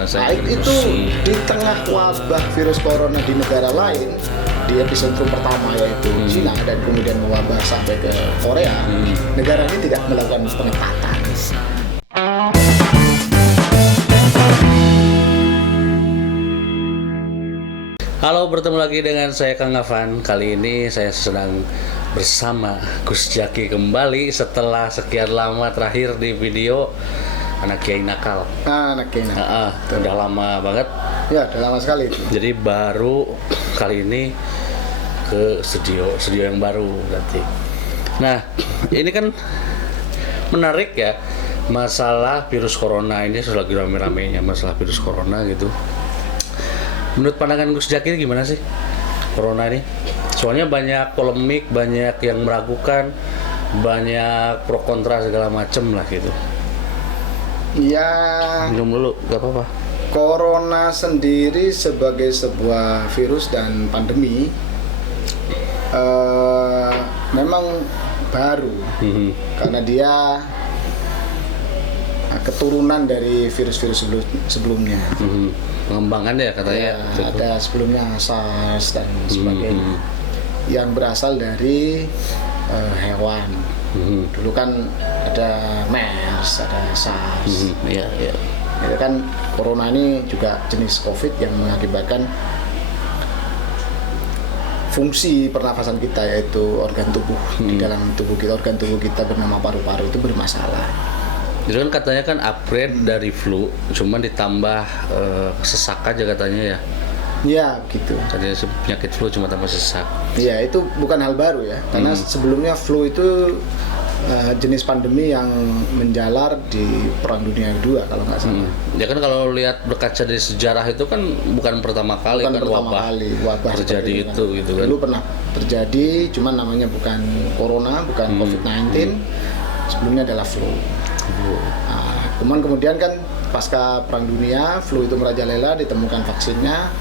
Itu di tengah wabah virus corona di negara lain, di epicentrum pertama yaitu Cina dan kemudian mewabah sampai ke Korea, negara ini tidak melakukan pengetatan. Halo, bertemu lagi dengan saya Kang Afan. Kali ini saya sedang bersama Gus Jaki kembali setelah sekian lama terakhir di video Anak Kiai Nakal. Anak Kiai Nakal. Udah lama banget. Ya, udah lama sekali. Jadi baru kali ini ke studio yang baru berarti. Nah, ini kan menarik ya, masalah virus corona ini lagi rame-ramenya masalah virus corona gitu. Menurut pandangan Gus Jaki gimana sih corona ini? Soalnya banyak polemik, banyak yang meragukan, banyak pro kontra segala macem lah gitu. Ya, minum dulu, gak apa-apa. Corona sendiri sebagai sebuah virus dan pandemi memang baru karena dia keturunan dari virus-virus sebelumnya. Pengembangan ya katanya. Ya, ada sebelumnya SARS dan sebagainya yang berasal dari hewan. Dulu kan ada MERS, ada SARS. Iya. Ya kan, corona ini juga jenis COVID yang mengakibatkan fungsi pernafasan kita, yaitu organ tubuh di dalam tubuh kita, organ tubuh kita bernama paru-paru itu bermasalah. Jadi kan katanya kan upgrade dari flu, cuman ditambah sesak aja katanya ya. Iya, gitu. Katanya penyakit flu cuma tambah sesak. Iya, itu bukan hal baru ya, karena sebelumnya flu itu jenis pandemi yang menjalar di Perang Dunia Kedua kalau nggak salah. Ya kan kalau lihat berkaca dari sejarah itu kan bukan pertama kali kan wabah terjadi itu kan. Gitu kan. Dulu pernah terjadi, cuman namanya bukan corona, bukan COVID-19. Sebelumnya adalah flu. Kemudian kan pasca Perang Dunia, flu itu merajalela, ditemukan vaksinnya.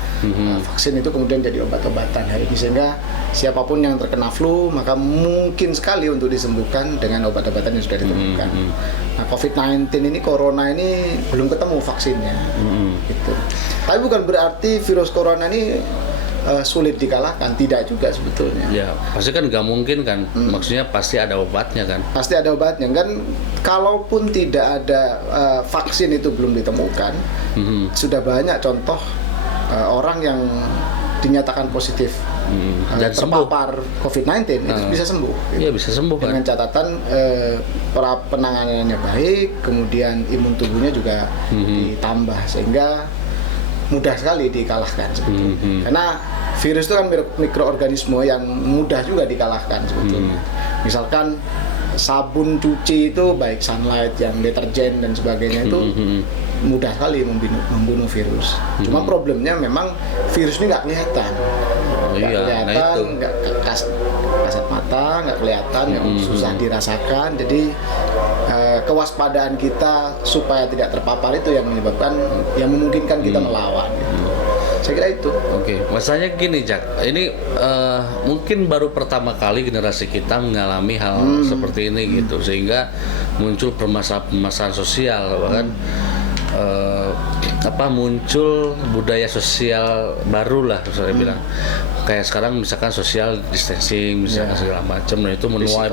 Vaksin itu kemudian jadi obat-obatan hari ini, sehingga siapapun yang terkena flu maka mungkin sekali untuk disembuhkan dengan obat-obatan yang sudah ditemukan. Nah, COVID-19 ini, corona ini belum ketemu vaksinnya, gitu. Tapi bukan berarti virus corona ini sulit dikalahkan, tidak juga sebetulnya. Ya, pasti kan nggak mungkin kan, maksudnya pasti ada obatnya kan. Pasti ada obatnya kan, kalaupun tidak ada vaksin itu belum ditemukan, sudah banyak contoh orang yang dinyatakan positif dan terpapar COVID-19 itu bisa sembuh. Gitu. Iya, bisa sembuh kan. Dengan catatan penanganannya baik, kemudian imun tubuhnya juga ditambah, sehingga mudah sekali dikalahkan sebetulnya. Karena virus itu kan mikroorganisme yang mudah juga dikalahkan sebetulnya. Misalkan sabun cuci itu, baik Sunlight yang deterjen dan sebagainya, itu mudah sekali membunuh virus. Cuma problemnya memang virus ini nggak kelihatan, nggak kasat mata, nggak kelihatan, susah dirasakan. Jadi kewaspadaan kita supaya tidak terpapar itu yang memungkinkan kita melawan. Saya kira itu. Oke, masalahnya gini, Jak. Ini mungkin baru pertama kali generasi kita mengalami hal seperti ini gitu, sehingga muncul permasalahan sosial, bahkan muncul budaya sosial baru lah, saya bilang. Kayak sekarang misalkan social distancing, misalkan segala macam, nah itu menuai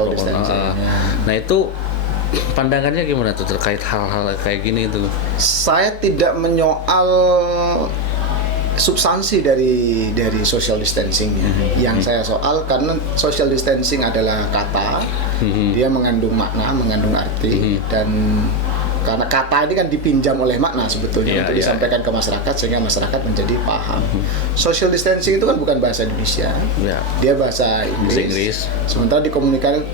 Nah itu pandangannya gimana tuh terkait hal-hal kayak gini itu? Saya tidak menyoal substansi dari social distancingnya. Yang saya soal, karena social distancing adalah kata, dia mengandung makna, mengandung arti, dan karena kata ini kan dipinjam oleh makna sebetulnya untuk disampaikan ke masyarakat, sehingga masyarakat menjadi paham. Social distancing itu kan bukan bahasa Indonesia, dia bahasa Inggris. Sementara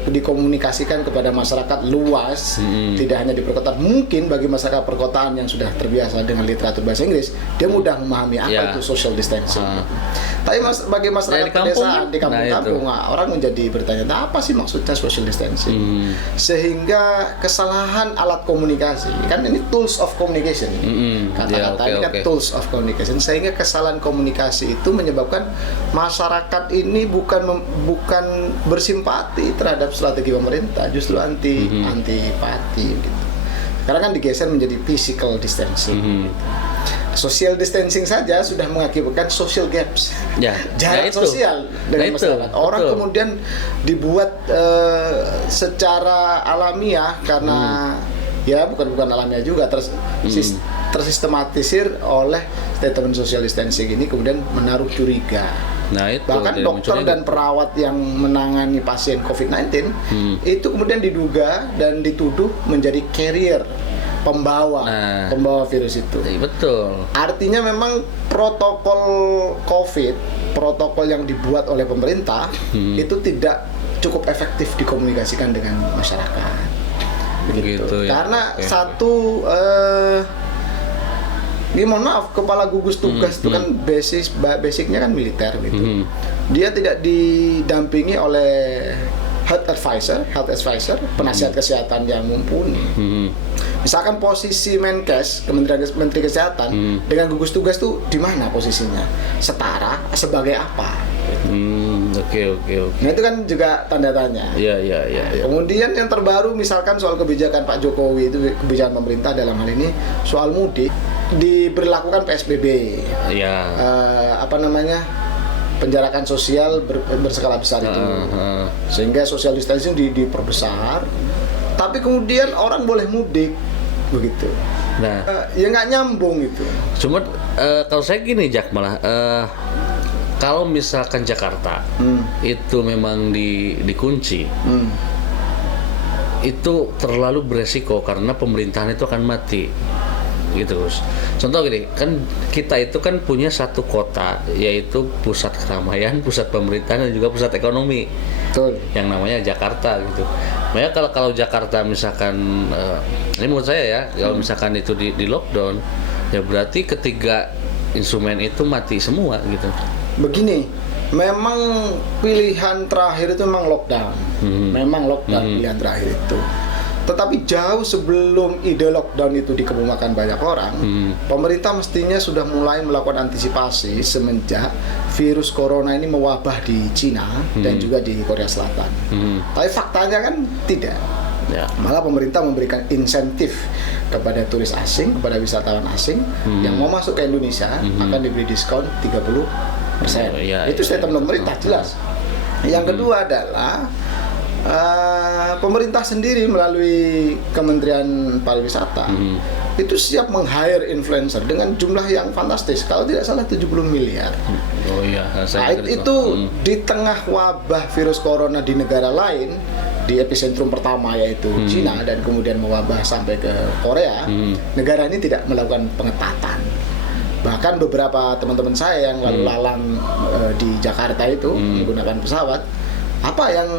dikomunikasikan kepada masyarakat luas, tidak hanya di perkotaan. Mungkin bagi masyarakat perkotaan yang sudah terbiasa dengan literatur bahasa Inggris, dia mudah memahami apa itu social distancing. Tapi bagi masyarakat pedesaan di kampung-kampung, orang menjadi bertanya, apa sih maksudnya social distancing? Sehingga kesalahan alat komunikasi, kan ini tools of communication, kata-kata ini kan tools of communication, sehingga kesalahan komunikasi itu menyebabkan masyarakat ini bukan bersimpati terhadap strategi pemerintah, justru antipati gitu. Karena kan digeser menjadi physical distancing. social distancing saja sudah mengakibatkan social gaps, Ya, jarak itu. sosial dengan Itu, masyarakat. Orang betul. kemudian dibuat secara alamiah karena ya bukan alamiah juga tersistematisir oleh statement social distancing ini, kemudian menaruh curiga. Nah, itu Bahkan jadi dokter munculnya dan perawat yang menangani pasien COVID-19 itu kemudian diduga dan dituduh menjadi carrier, pembawa virus itu. betul. Artinya memang protokol COVID, protokol yang dibuat oleh pemerintah itu tidak cukup efektif dikomunikasikan dengan masyarakat. Begitu ya. Karena Oke. satu ini mohon maaf, kepala gugus tugas itu kan basicnya kan militer gitu. Dia tidak didampingi oleh health advisor, penasihat kesehatan yang mumpuni. Misalkan posisi Menkes, Menteri Kesehatan dengan gugus tugas tuh di mana posisinya? Setara sebagai apa? Oke. Nah itu kan juga tanda tanya. Iya. Kemudian yang terbaru misalkan soal kebijakan Pak Jokowi, itu kebijakan pemerintah dalam hal ini soal mudik, diberlakukan PSBB. Iya. Penjarakan sosial berskala besar itu, sehingga social distancing diperbesar. Tapi kemudian orang boleh mudik, begitu. Nah, Ya nggak nyambung itu. cuma kalau saya gini Jak, malah kalau misalkan Jakarta itu memang dikunci, itu terlalu beresiko karena pemerintahan itu akan mati. Gitu, Gus. Contoh gini, kan kita itu kan punya satu kota, yaitu pusat keramaian, pusat pemerintahan, dan juga pusat ekonomi, Betul. yang namanya Jakarta gitu. Makanya kalau Jakarta misalkan, ini menurut saya ya, kalau misalkan itu di lockdown, ya berarti ketiga instrumen itu mati semua gitu. Begini, memang pilihan terakhir itu memang lockdown. Memang lockdown pilihan terakhir itu. Tetapi jauh sebelum ide lockdown itu dikemukakan banyak orang, pemerintah mestinya sudah mulai melakukan antisipasi semenjak virus corona ini mewabah di Cina dan juga di Korea Selatan. Tapi faktanya kan tidak. Ya. Malah pemerintah memberikan insentif kepada turis asing, kepada wisatawan asing yang mau masuk ke Indonesia akan diberi diskon 30%. Itu statement pemerintah jelas. Yang kedua adalah pemerintah sendiri melalui Kementerian Pariwisata itu siap meng-hire influencer dengan jumlah yang fantastis, kalau tidak salah 70 miliar. Oh iya, Itu di tengah wabah virus corona di negara lain, di epicentrum pertama yaitu Cina dan kemudian mewabah sampai ke Korea, negara ini tidak melakukan pengetatan. Bahkan beberapa teman-teman saya yang lalu lalang di Jakarta itu menggunakan pesawat, apa yang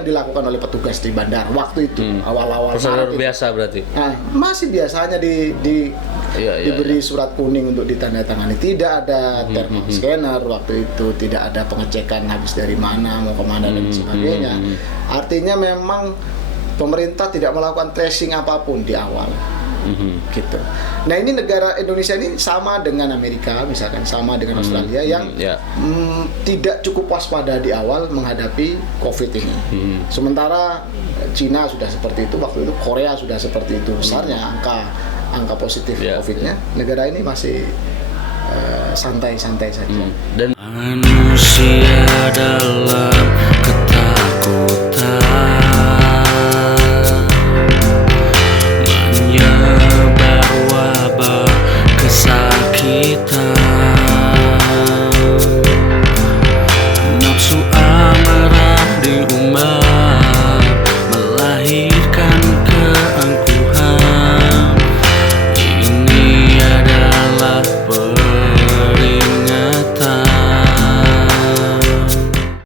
dilakukan oleh petugas di bandara waktu itu awal-awal prosedur biasa berarti. Nah, masih biasanya diberi surat kuning untuk ditandatangani, tidak ada thermal scanner waktu itu, tidak ada pengecekan habis dari mana mau kemana dan sebagainya. Artinya memang pemerintah tidak melakukan tracing apapun di awal. Gitu. Nah ini negara Indonesia ini sama dengan Amerika misalkan, sama dengan Australia yang tidak cukup waspada di awal menghadapi COVID ini. Sementara Cina sudah seperti itu waktu itu, Korea sudah seperti itu besarnya angka positif COVID-nya. Negara ini masih santai-santai saja. Dan manusia adalah